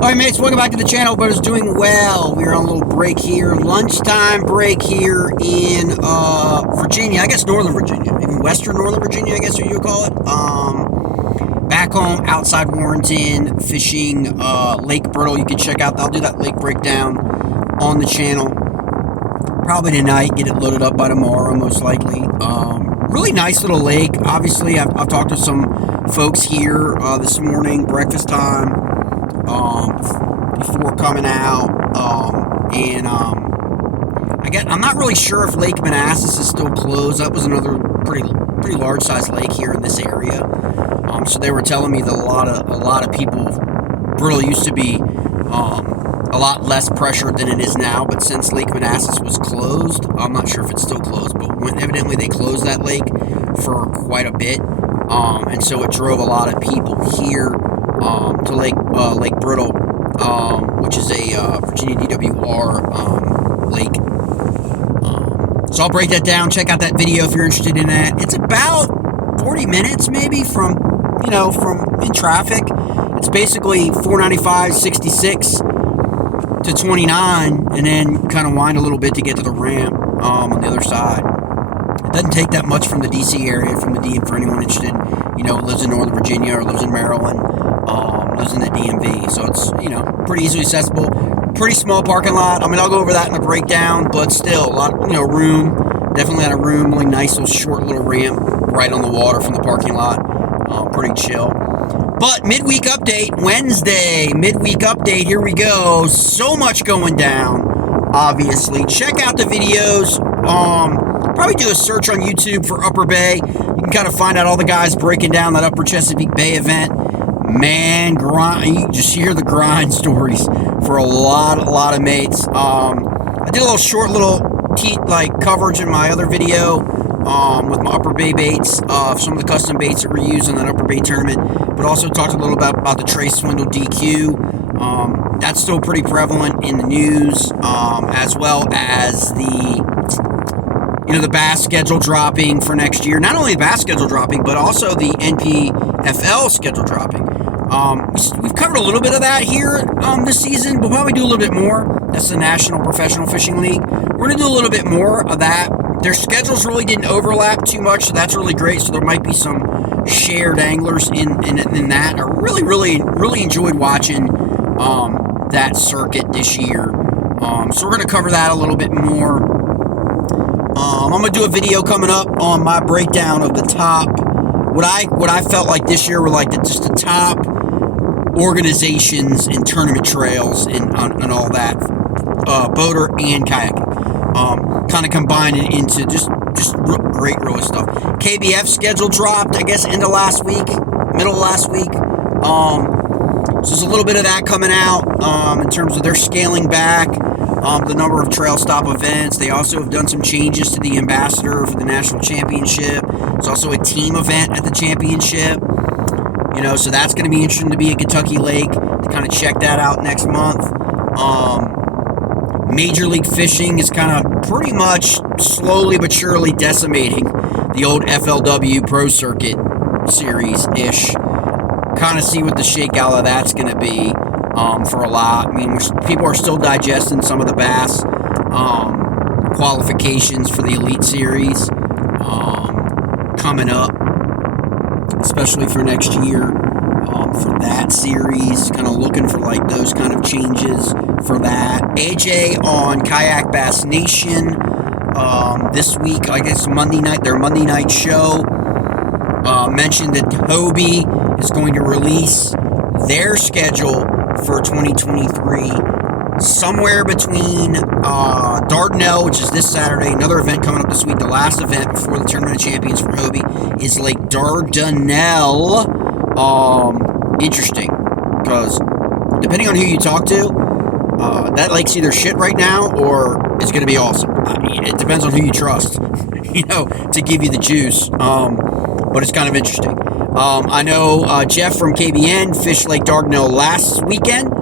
Alright mates, welcome back to the channel. Hope everyone's doing well. We're on a little break here, lunchtime break here in Virginia, I guess Northern Virginia, even Western Northern Virginia, I guess you would call it. Back home outside Warrenton, fishing Lake Brittle. You can check out, I'll do that lake breakdown on the channel probably tonight, get it loaded up by tomorrow most likely. Really nice little lake. Obviously I've talked to some folks here this morning, breakfast time, before coming out, I'm not really sure if Lake B.A.S.S is still closed. That was another pretty large size lake here in this area. So they were telling me that a lot of people, Brittle used to be a lot less pressure than it is now, but since Lake B.A.S.S was closed, I'm not sure if it's still closed, but evidently they closed that lake for quite a bit, and so it drove a lot of people here to Lake Brittle, which is a Virginia DWR lake. So I'll break that down. Check out that video if you're interested in that. It's about 40 minutes maybe from in traffic. It's basically 495, 66 to 29, and then kind of wind a little bit to get to the ramp on the other side. It doesn't take that much from the DC area, for anyone interested, lives in Northern Virginia or lives in Maryland, lives in the DMV. So it's, pretty easily accessible. Pretty small parking lot. I mean, I'll go over that in the breakdown, but still a lot, room. Definitely had a room, really nice little short little ramp right on the water from the parking lot. Pretty chill. But midweek update, Wednesday, midweek update, here we go. So much going down, obviously. Check out the videos. Probably do a search on YouTube for Upper Bay. You can kind of find out all the guys breaking down that Upper Chesapeake Bay event. Man, you just hear the grind stories for a lot of mates. I did a little short coverage in my other video with my Upper Bay baits, some of the custom baits that were used in that Upper Bay tournament, but also talked a little bit about the Trace Swindle DQ. That's still pretty prevalent in the news, as well as the B.A.S.S schedule dropping for next year. Not only the B.A.S.S schedule dropping, but also the NPFL schedule dropping. We've covered a little bit of that here this season. We'll probably do a little bit more. That's the National Professional Fishing League. We're going to do a little bit more of that. Their schedules really didn't overlap too much, so that's really great. So there might be some shared anglers in that. I really enjoyed watching that circuit this year. So we're going to cover that a little bit more. I'm going to do a video coming up on my breakdown of the top, what I felt like this year were like just the top organizations and tournament trails and all that, boater and kayaking. Kind of combine it into just great really stuff. KBF schedule dropped, I guess, middle of last week. So there's a little bit of that coming out in terms of their scaling back the number of trail stop events. They also have done some changes to the ambassador for the national championship. It's also a team event at the championship. So that's going to be interesting to be at Kentucky Lake to kind of check that out next month. Major League Fishing is kind of pretty much slowly but surely decimating the old FLW Pro Circuit series-ish. Kind of see what the shakeout of that's going to be for a lot. I mean, people are still digesting some of the B.A.S.S qualifications for the Elite Series coming up, especially for next year. For that series, kind of looking for like those kind of changes for that. AJ on Kayak Bass Nation this week, I guess Monday night, their Monday night show, mentioned that HOBIE is going to release their schedule for 2023 somewhere between Dardanelle, which is this Saturday, another event coming up this week. The last event before the Tournament of Champions for HOBIE is Lake Dardanelle. Interesting, because depending on who you talk to, that lake's either shit right now or it's going to be awesome. It depends on who you trust, to give you the juice. But it's kind of interesting. I know Jeff from KBN fished Lake Dardanelle last weekend,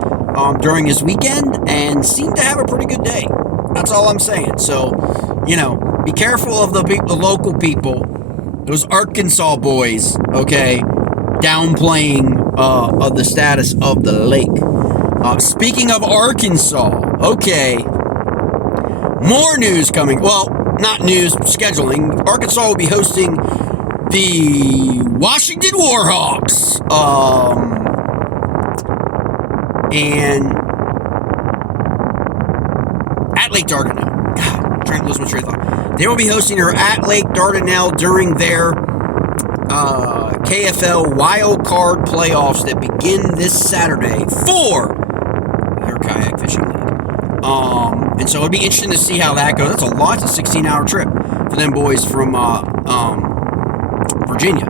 during his weekend, and seemed to have a pretty good day. That's all I'm saying. So, be careful of the local people, those Arkansas boys, okay, downplaying of the status of the lake. Speaking of Arkansas, okay, more news coming. Well, not news, scheduling. Arkansas will be hosting the Washington Warhawks. And at Lake Dardanelle. God, I'm trying to lose my train of thought. They will be hosting her at Lake Dardanelle during their KFL wild card playoffs that begin this Saturday for their kayak fishing league. And so it'll be interesting to see how that goes. That's a lot. It's a 16-hour trip for them boys from Virginia.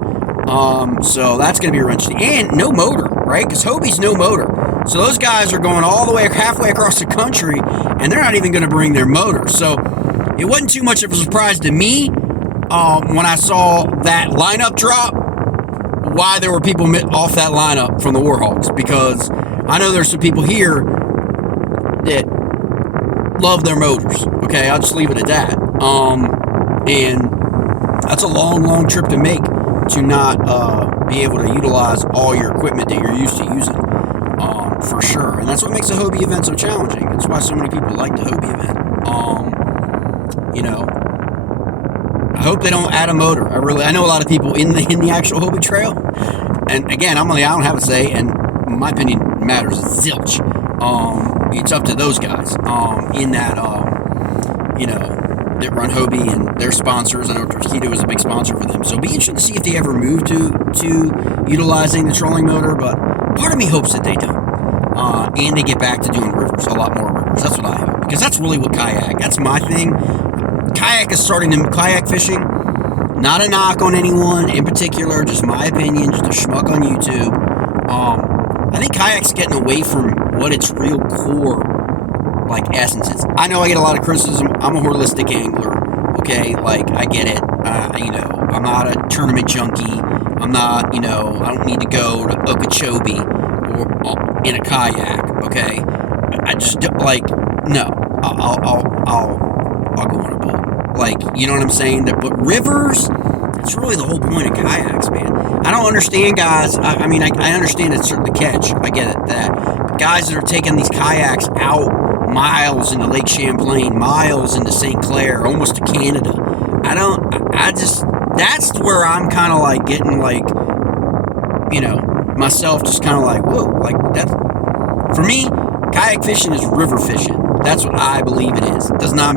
So that's going to be interesting. And no motor, right? Because HOBIE's no motor. So those guys are going all the way halfway across the country, and they're not even going to bring their motor. So it wasn't too much of a surprise to me when I saw that lineup drop, why there were people off that lineup from the Warhawks. Because I know there's some people here that love their motors. Okay, I'll just leave it at that. And that's a long, long trip to make to not be able to utilize all your equipment that you're used to using. For sure. And that's what makes a HOBIE event so challenging. That's why so many people like the HOBIE event. I hope they don't add a motor. I know a lot of people in the actual HOBIE trail. And again, I don't have a say, and my opinion matters zilch. It's up to those guys in that that run HOBIE and their sponsors. I know Torpedo is a big sponsor for them. So it'll be interesting to see if they ever move to utilizing the trolling motor, but part of me hopes that they don't. And they get back to doing rivers, a lot more rivers. That's what I hope. Because that's really what that's my thing. Kayak is starting to, kayak fishing, not a knock on anyone in particular, just my opinion, just a schmuck on YouTube. I think kayak's getting away from what its real core, essence is. I know I get a lot of criticism. I'm a holistic angler, okay? I get it. I'm not a tournament junkie. I'm not, I don't need to go to Okeechobee or in a kayak, okay? I just no. I'll go on a boat. You know what I'm saying? But rivers, that's really the whole point of kayaks, man. I don't understand guys. I understand it's the catch. I get it, that. But guys that are taking these kayaks out miles into Lake Champlain, miles into St. Clair, almost to Canada. That's where I'm kind of getting myself just kind of whoa, that. For me, kayak fishing is river fishing. That's what I believe it is. Does not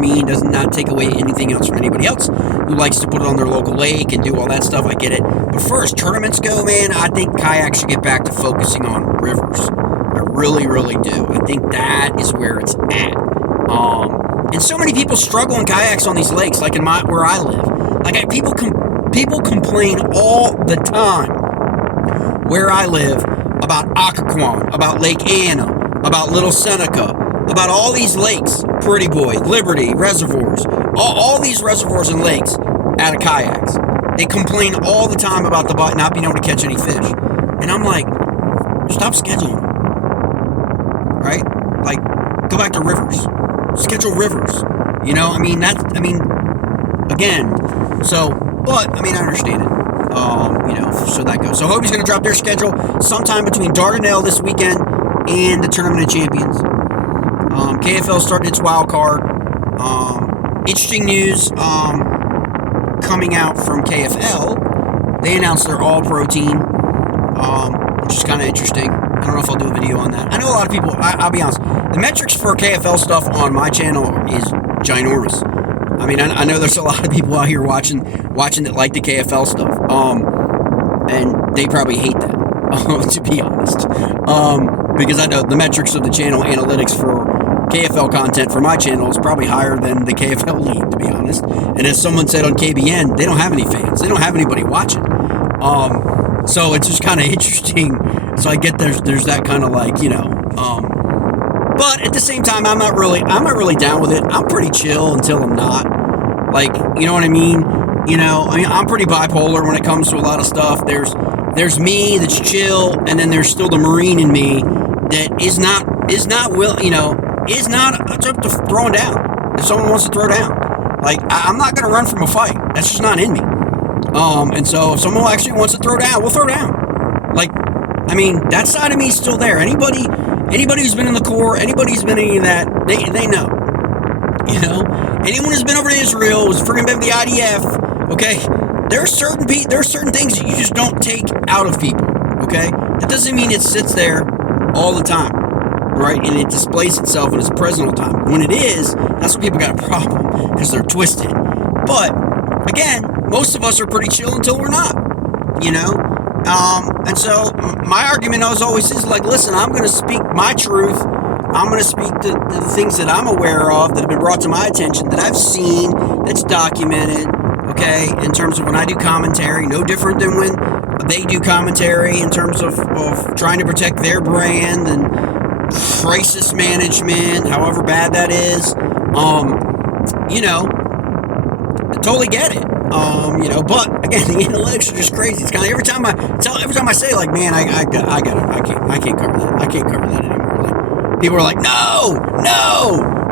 take away anything else from anybody else who likes to put it on their local lake and do all that stuff. I get it. But first, tournaments go, man, I think kayaks should get back to focusing on rivers. I really, really do. I think that is where it's at. And so many people struggle in kayaks on these lakes, where I live. People complain all the time where I live about Occoquan, about Lake Anna, about Little Seneca, about all these lakes, Pretty Boy, Liberty, reservoirs, all these reservoirs and lakes out of kayaks. They complain all the time about the bite not being able to catch any fish. And I'm like, stop scheduling, right? Go back to rivers. Schedule rivers. Again, so, but, I understand it. So that goes. So HOBIE's going to drop their schedule sometime between Dardanelle this weekend and the Tournament of Champions. KFL started its wild card. Interesting news coming out from KFL. They announced their all-pro team, which is kind of interesting. I don't know if I'll do a video on that. I know a lot of people, I'll be honest, the metrics for KFL stuff on my channel is ginormous. I know there's a lot of people out here watching that like the KFL stuff. And they probably hate that, to be honest. Because I know the metrics of the channel analytics for KFL content for my channel is probably higher than the KFL league, to be honest. And as someone said on KBN, they don't have any fans. They don't have anybody watching. So it's just kind of interesting. So I get there's that kind of but at the same time, I'm not really down with it. I'm pretty chill until I'm not. You know what I mean? I'm pretty bipolar when it comes to a lot of stuff. There's me that's chill, and then there's still the Marine in me that is not up to throwing down. If someone wants to throw down, I'm not going to run from a fight. That's just not in me. And so if someone actually wants to throw down, we'll throw down. That side of me is still there. Anybody Anybody who's been in the Corps, anybody who's been in any of that, they know. You know? Anyone who's been over to Israel, who's freaking been to the IDF, okay? There are certain things that you just don't take out of people, okay? That doesn't mean it sits there all the time, right? And it displays itself and is present all the time. When it is, that's when people got a problem, because they're twisted. But, again, most of us are pretty chill until we're not, you know? And so my argument always is like, listen, I'm going to speak my truth. I'm going to speak the things that I'm aware of, that have been brought to my attention, that I've seen, that's documented, okay, in terms of when I do commentary, no different than when they do commentary in terms of trying to protect their brand and crisis management, however bad that is. You know, I totally get it. You know, but again, the analytics are just crazy. It's kind of every time I say, like, man, I can't cover that. I can't cover that anymore. Like, people are like, no,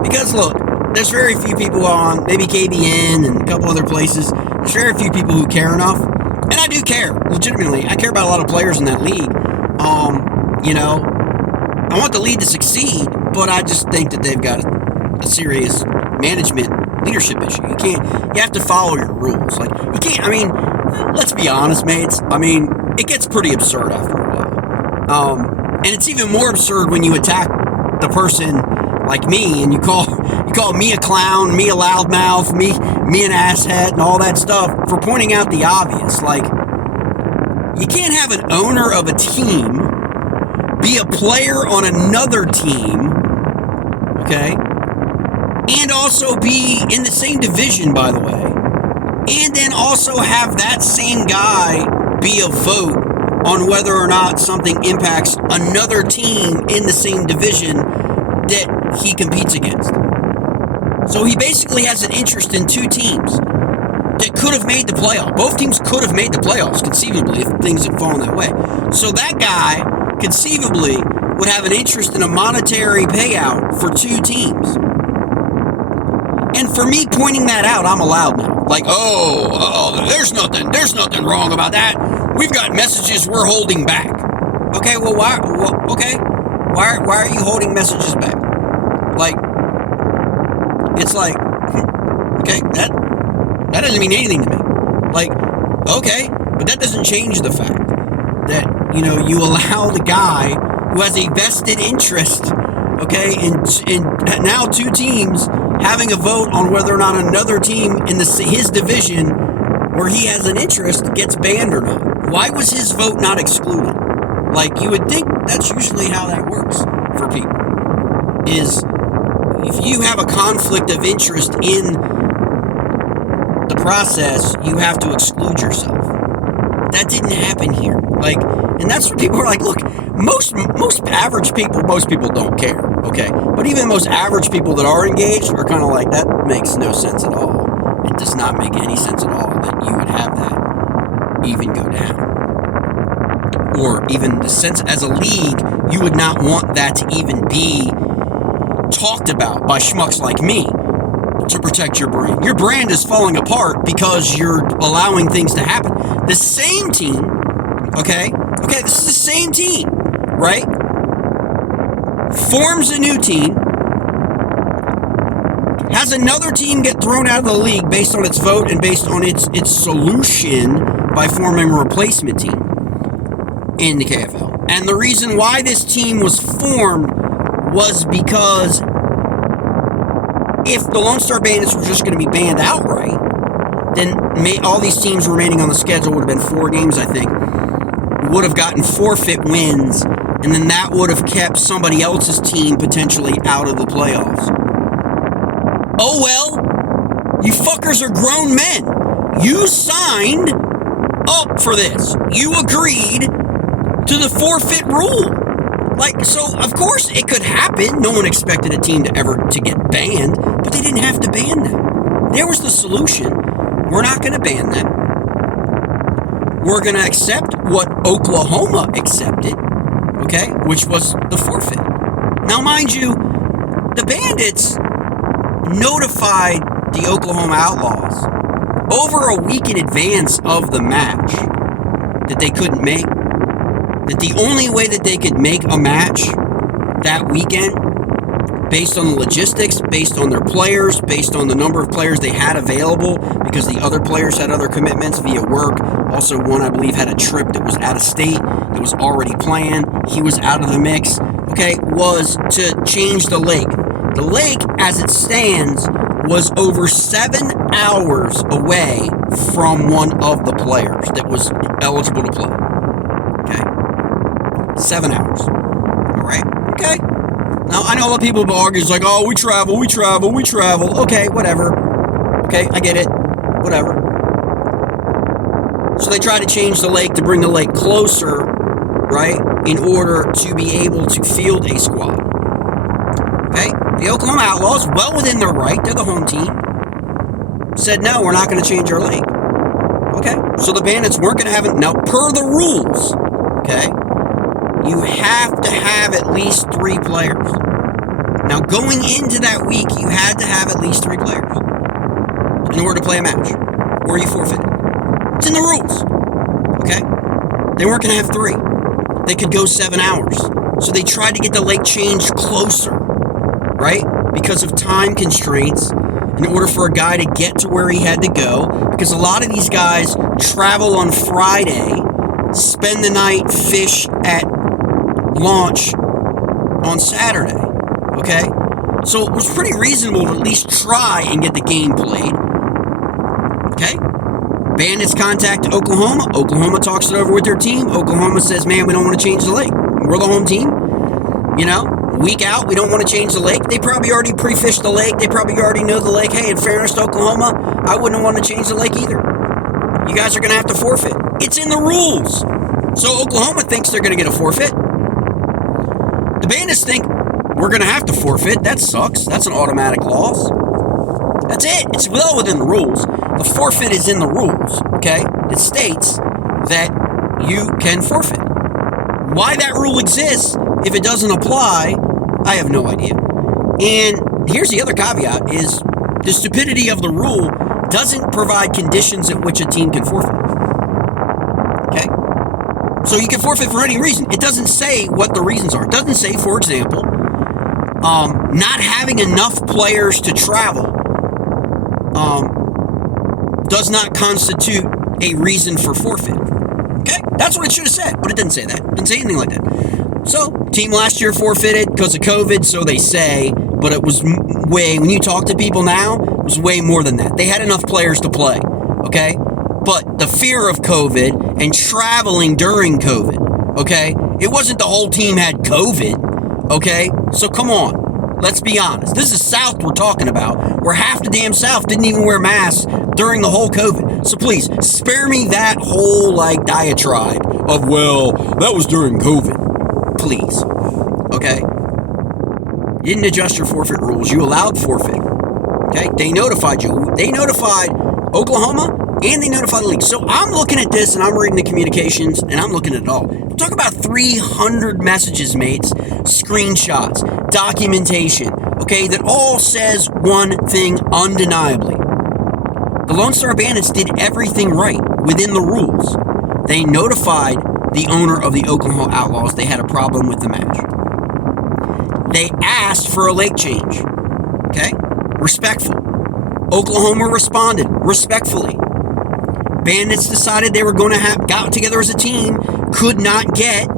because look, there's very few people on maybe KBN and a couple other places. There's very few people who care enough, and I do care legitimately. I care about a lot of players in that league. You know, I want the league to succeed, but I just think that they've got a serious management leadership issue. You have to follow your rules. Like, you can't, I mean, let's be honest, mates. I mean, it gets pretty absurd after a while. And it's even more absurd when you attack the person like me and you call me a clown, me a loudmouth, me an asshat and all that stuff for pointing out the obvious. Like, you can't have an owner of a team be a player on another team, okay? And also be in the same division, by the way. And then also have that same guy be a vote on whether or not something impacts another team in the same division that he competes against. So he basically has an interest in two teams that could have made the playoffs. Both teams could have made the playoffs, conceivably, if things had fallen that way. So that guy, conceivably, would have an interest in a monetary payout for two teams. And for me pointing that out, I'm allowed now. Like, there's nothing wrong about that. We've got messages we're holding back. Okay, well, why are you holding messages back? Like, it's like, okay, that doesn't mean anything to me. Like, okay, but that doesn't change the fact that, you know, you allow the guy who has a vested interest, okay, in now two teams having a vote on whether or not another team in his division where he has an interest gets banned or not. Why was his vote not excluded? Like, you would think that's usually how that works for people, is if you have a conflict of interest in the process, you have to exclude yourself. That didn't happen here. Like, and that's what people are like, look, most average people, most people don't care, okay? But even the most average people that are engaged are kind of like, that makes no sense at all. It does not make any sense at all that you would have that even go down. Or even the sense as a league, you would not want that to even be talked about by schmucks like me to protect your brand. Your brand is falling apart because you're allowing things to happen. The same team, okay, this is the same team, right? Forms a new team, has another team get thrown out of the league based on its vote and based on its solution by forming a replacement team in the KFL. And the reason why this team was formed was because if the Lone Star Bandits were just going to be banned outright, then all these teams remaining on the schedule would have been 4 games, I think, would have gotten forfeit wins, and then that would have kept somebody else's team potentially out of the playoffs. Oh well, you fuckers are grown men. You signed up for this. You agreed to the forfeit rule. Like, so of course it could happen. No one expected a team to get banned, but they didn't have to ban them. There was the solution. We're not going to ban them. We're going to accept what Oklahoma accepted, okay, which was the forfeit. Now, mind you, the Bandits notified the Oklahoma Outlaws over a week in advance of the match that they couldn't make, that the only way that they could make a match that weekend, based on the logistics, based on their players, based on the number of players they had available, because the other players had other commitments via work. Also, one, I believe, had a trip that was out of state, that was already planned. He was out of the mix, okay, was to change the lake. The lake, as it stands, was over 7 hours away from one of the players that was eligible to play. Okay? 7 hours. All right? Okay? Now, I know a lot of people will argue, like, oh, we travel. Okay, whatever. Okay, I get it. Whatever. So they tried to change the lake to bring the lake closer, right, in order to be able to field a squad. Okay? The Oklahoma Outlaws, well within their right, they're the home team, said, no, we're not going to change our lake. Okay? So the Bandits weren't going to have it. Now, per the rules, okay, you have to have at least 3 players. Now, going into that week, you had to have at least 3 players in order to play a match, or you forfeit. It's in the rules. Okay? They weren't going to have 3. They could go 7 hours. So they tried to get the lake changed closer, right? Because of time constraints, in order for a guy to get to where he had to go. Because a lot of these guys travel on Friday, spend the night, fish at launch on Saturday. Okay? So it was pretty reasonable to at least try and get the game played. Okay? Bandits contact Oklahoma. Oklahoma talks it over with their team. Oklahoma says, man, we don't want to change the lake. We're the home team. You know, week out, we don't want to change the lake. They probably already pre-fished the lake. They probably already know the lake. Hey, in fairness to Oklahoma, I wouldn't want to change the lake either. You guys are going to have to forfeit. It's in the rules. So Oklahoma thinks they're going to get a forfeit. The Bandits think we're going to have to forfeit. That sucks. That's an automatic loss. That's it. It's well within the rules. The forfeit is in the rules, okay? It states that you can forfeit. Why that rule exists, if it doesn't apply, I have no idea. And here's the other caveat, is the stupidity of the rule doesn't provide conditions at which a team can forfeit. Okay? So you can forfeit for any reason. It doesn't say what the reasons are. It doesn't say, for example, not having enough players to travel does not constitute a reason for forfeit. Okay? That's what it should have said, but it didn't say that. It didn't say anything like that. So, team last year forfeited because of COVID, so they say, but it was when you talk to people now, it was way more than that. They had enough players to play, okay? But the fear of COVID and traveling during COVID, okay? It wasn't the whole team had COVID, okay? So come on. Let's be honest. This is South we're talking about, where half the damn South didn't even wear masks during the whole COVID. So please, spare me that whole, diatribe of, well, that was during COVID. Please. Okay? You didn't adjust your forfeit rules. You allowed forfeit. Okay? They notified you. They notified Oklahoma, and they notified the league. So I'm looking at this, and I'm reading the communications, and I'm looking at it all. Talk about 300 messages, mates, screenshots, documentation, okay, that all says one thing undeniably. The Lone Star Bandits did everything right within the rules. They notified the owner of the Oklahoma Outlaws they had a problem with the match. They asked for a lake change, okay? Respectful. Oklahoma responded respectfully. Bandits decided they were going to got together as a team, could not get,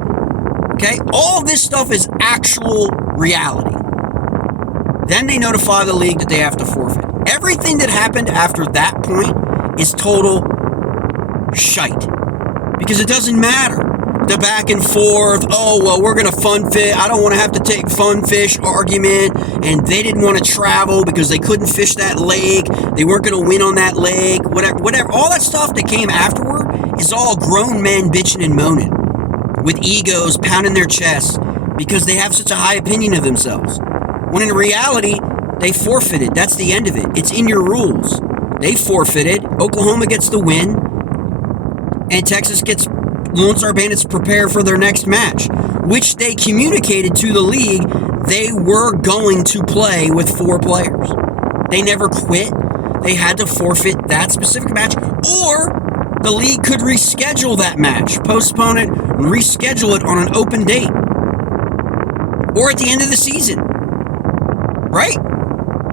okay? All this stuff is actual reality. Then they notify the league that they have to forfeit. Everything that happened after that point is total shite. Because it doesn't matter. The back and forth, oh, well, we're going to fun fish. I don't want to have to take fun fish argument. And they didn't want to travel because they couldn't fish that lake. They weren't going to win on that lake. Whatever. All that stuff that came afterward is all grown men bitching and moaning with egos pounding their chests because they have such a high opinion of themselves. When in reality, they forfeited. That's the end of it. It's in your rules. They forfeited. Oklahoma gets the win. And Texas gets Lone Star Bandits prepare for their next match, which they communicated to the league they were going to play with 4 players. They never quit. They had to forfeit that specific match, or the league could reschedule that match, postpone it, and reschedule it on an open date. or at the end of the season. Right?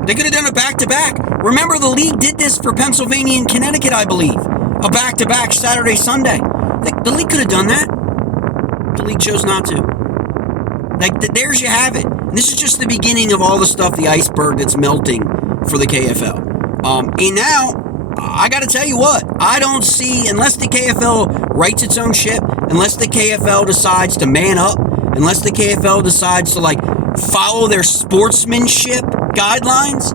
They could have done a back-to-back. Remember, the league did this for Pennsylvania and Connecticut, I believe. A back-to-back Saturday, Sunday. The league could have done that. The league chose not to. There's you have it. And this is just the beginning of all the stuff, the iceberg that's melting for the KFL. And now, I got to tell you what, I don't see, unless the KFL rights its own ship, unless the KFL decides to man up, unless the KFL decides to follow their sportsmanship guidelines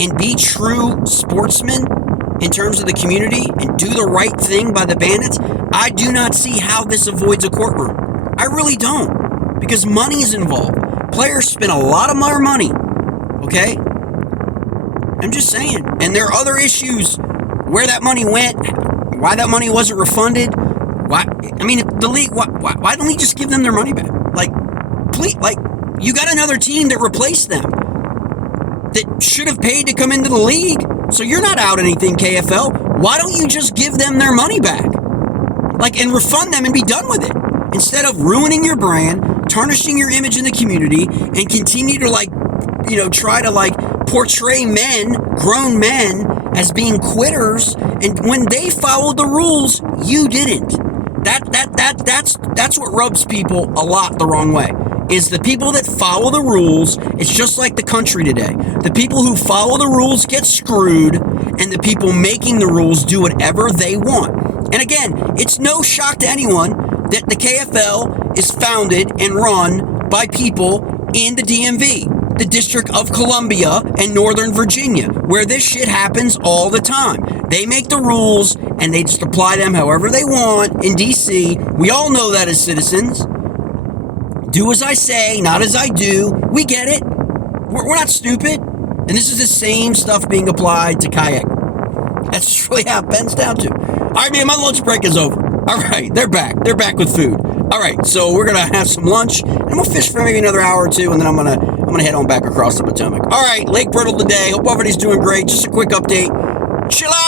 and be true sportsmen in terms of the community and do the right thing by the Bandits, I do not see how this avoids a courtroom. I really don't, because money is involved. Players spend a lot of more money, okay? I'm just saying. And there are other issues, where that money went, why that money wasn't refunded. Why? I mean, the league, why don't we just give them their money back? Please, you got another team that replaced them that should have paid to come into the league. So you're not out anything, KFL. Why don't you just give them their money back? And refund them and be done with it. Instead of ruining your brand, tarnishing your image in the community, and continue to try to portray men, grown men, as being quitters, and when they followed the rules, you didn't. That's what rubs people a lot the wrong way. Is the people that follow the rules, it's just like the country today. The people who follow the rules get screwed, and the people making the rules do whatever they want. And again, it's no shock to anyone that the KFL is founded and run by people in the DMV, the District of Columbia and Northern Virginia, where this shit happens all the time. They make the rules, and they just apply them however they want in DC. We all know that as citizens. Do as I say, not as I do. We get it. We're not stupid. And this is the same stuff being applied to kayak. That's just really how it bends down to. All right, man, my lunch break is over. All right, they're back. They're back with food. All right, so we're going to have some lunch, and we'll fish for maybe another hour or two, and then I'm gonna head on back across the Potomac. All right, Lake Brittle today. Hope everybody's doing great. Just a quick update. Chill out.